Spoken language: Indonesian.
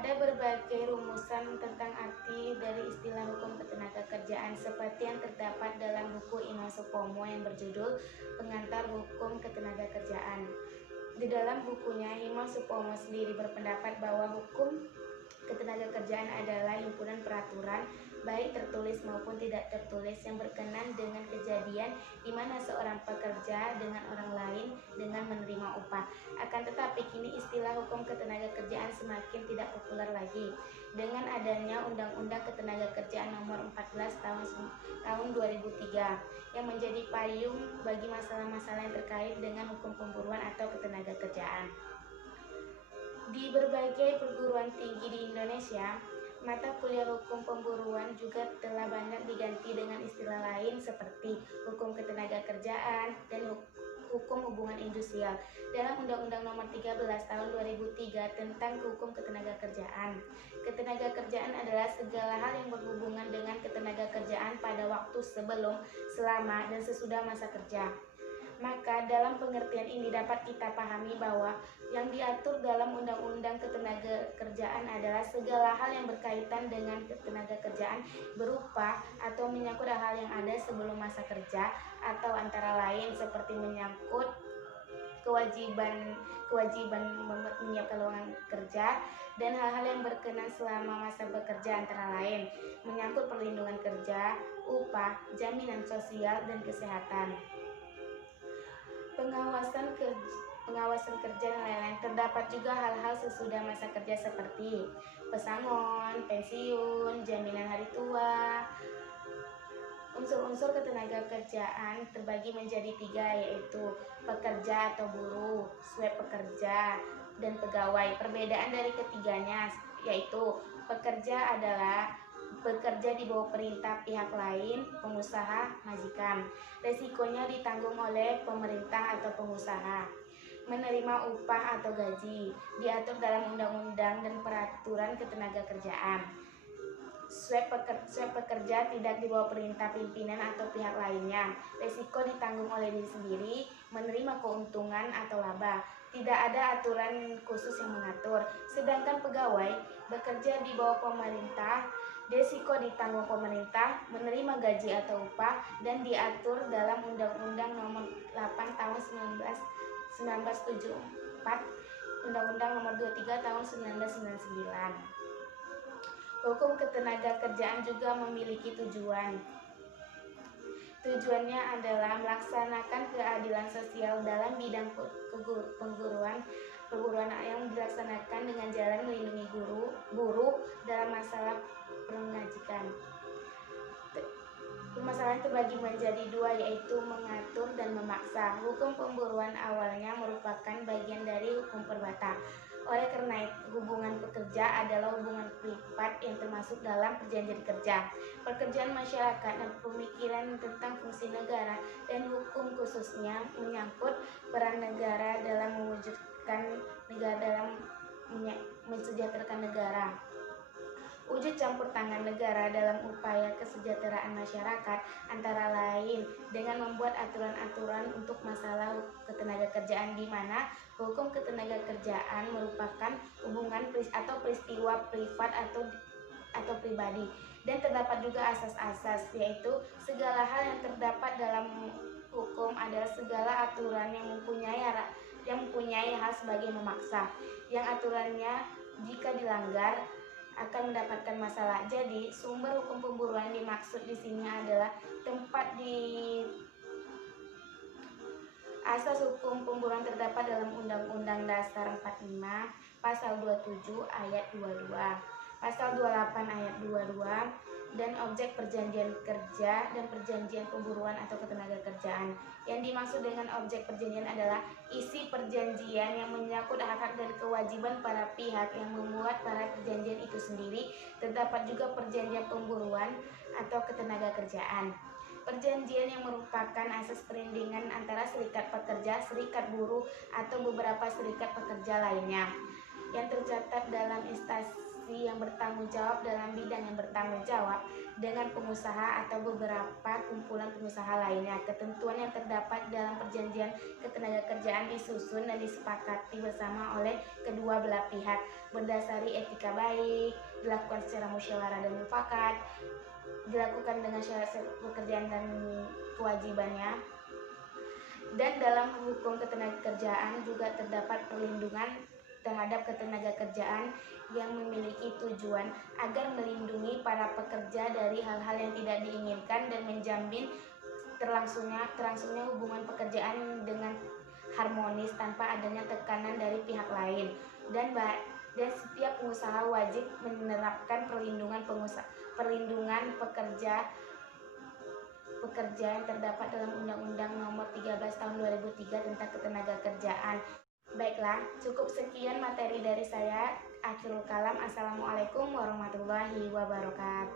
Ada berbagai rumusan tentang arti dari istilah hukum ketenagakerjaan seperti yang terdapat dalam buku Imam Supomo yang berjudul Pengantar Hukum Ketenagakerjaan. Di dalam bukunya, Imam Supomo sendiri berpendapat bahwa hukum ketenagakerjaan adalah himpunan peraturan baik tertulis maupun tidak tertulis yang berkenan dengan kejadian di mana seorang pekerja dengan orang lain dengan menerima upah. Akan tetapi kini istilah hukum ketenagakerjaan semakin tidak populer lagi dengan adanya Undang-Undang Ketenagakerjaan Nomor 14 tahun 2003 yang menjadi payung bagi masalah-masalah yang terkait dengan hukum pemburuan atau ketenagakerjaan. Di berbagai perguruan tinggi di Indonesia, mata kuliah hukum pemburuan juga telah banyak diganti dengan istilah lain seperti hukum ketenagakerjaan dan hukum hubungan industrial. Dalam Undang-Undang Nomor 13 Tahun 2003 tentang hukum ketenagakerjaan. Ketenagakerjaan adalah segala hal yang berhubungan dengan ketenagakerjaan pada waktu sebelum, selama, dan sesudah masa kerja. Maka dalam pengertian ini dapat kita pahami bahwa yang diatur dalam Undang-Undang Ketenagakerjaan adalah segala hal yang berkaitan dengan ketenagakerjaan berupa atau menyangkut hal yang ada sebelum masa kerja atau antara lain seperti menyangkut kewajiban menyiapkan lowongan kerja dan hal-hal yang berkenan selama masa bekerja antara lain menyangkut perlindungan kerja, upah, jaminan sosial, dan kesehatan. Pengawasan kerja dan lain-lain. Terdapat juga hal-hal sesudah masa kerja seperti pesangon, pensiun, jaminan hari tua. Unsur-unsur ketenagakerjaan terbagi menjadi 3, yaitu pekerja atau buruh, swep pekerja, dan pegawai. Perbedaan dari ketiganya yaitu pekerja adalah bekerja di bawah perintah pihak lain, pengusaha, majikan. Resikonya ditanggung oleh pemerintah atau pengusaha. Menerima upah atau gaji diatur dalam undang-undang dan peraturan ketenagakerjaan. Swep pekerja tidak di bawah perintah pimpinan atau pihak lainnya. Resiko ditanggung oleh diri sendiri. Menerima keuntungan atau laba. Tidak ada aturan khusus yang mengatur. Sedangkan pegawai bekerja di bawah pemerintah, resiko ditanggung pemerintah, menerima gaji atau upah, dan diatur dalam Undang-Undang Nomor 8 Tahun 1974, Undang-Undang Nomor 23 Tahun 1999. Hukum ketenagakerjaan juga memiliki tujuan. Tujuannya adalah melaksanakan keadilan sosial dalam bidang perburuan yang dilaksanakan dengan jalan melindungi buruh dalam masalah pengajikan. Permasalahan terbagi menjadi 2, yaitu mengatur dan memaksa. Hukum pemburuan awalnya merupakan bagian dari hukum perdata. Oleh karena itu, hubungan pekerja adalah hubungan privat yang termasuk dalam perjanjian kerja. Pekerjaan masyarakat dan pemikiran tentang fungsi negara dan hukum khususnya menyangkut peran negara dalam mewujudkan negara dalam mensejahterakan negara. Wujud campur tangan negara dalam upaya kesejahteraan masyarakat antara lain dengan membuat aturan-aturan untuk masalah ketenagakerjaan di mana hukum ketenagakerjaan merupakan hubungan atau peristiwa privat atau pribadi, dan terdapat juga asas-asas, yaitu segala hal yang terdapat dalam hukum adalah segala aturan yang mempunyai hal sebagai memaksa, yang aturannya jika dilanggar akan mendapatkan masalah. Jadi, sumber hukum pemburuan yang dimaksud di sini adalah tempat di asas hukum pemburuan terdapat dalam Undang-Undang Dasar 45, Pasal 27 ayat 22, Pasal 28 ayat 22, dan objek perjanjian kerja dan perjanjian pemburuan atau ketenagakerjaan. Yang dimaksud dengan objek perjanjian adalah isi perjanjian yang menyangkut hak-hak dan kewajiban para pihak yang membuat para perjanjian itu sendiri. Terdapat juga perjanjian pemburuan atau ketenagakerjaan. Perjanjian yang merupakan asas perundingan antara serikat pekerja, serikat buruh, atau beberapa serikat pekerja lainnya yang tercatat dalam instansi organisasi yang bertanggung jawab dalam bidang yang bertanggung jawab dengan pengusaha atau beberapa kumpulan pengusaha lainnya. Ketentuan yang terdapat dalam perjanjian ketenagakerjaan disusun dan disepakati bersama oleh kedua belah pihak berdasari etika baik, dilakukan secara musyawarah dan mufakat, dilakukan dengan syarat pekerjaan dan kewajibannya. Dan dalam hukum ketenagakerjaan juga terdapat perlindungan terhadap ketenagakerjaan yang memiliki tujuan agar melindungi para pekerja dari hal-hal yang tidak diinginkan dan menjamin terlangsungnya hubungan pekerjaan dengan harmonis tanpa adanya tekanan dari pihak lain. Dan setiap pengusaha wajib menerapkan perlindungan pekerja yang terdapat dalam Undang-Undang Nomor 13 Tahun 2003 tentang Ketenagakerjaan. Baiklah, cukup sekian materi dari saya. Akhirul kalam. Assalamualaikum warahmatullahi wabarakatuh.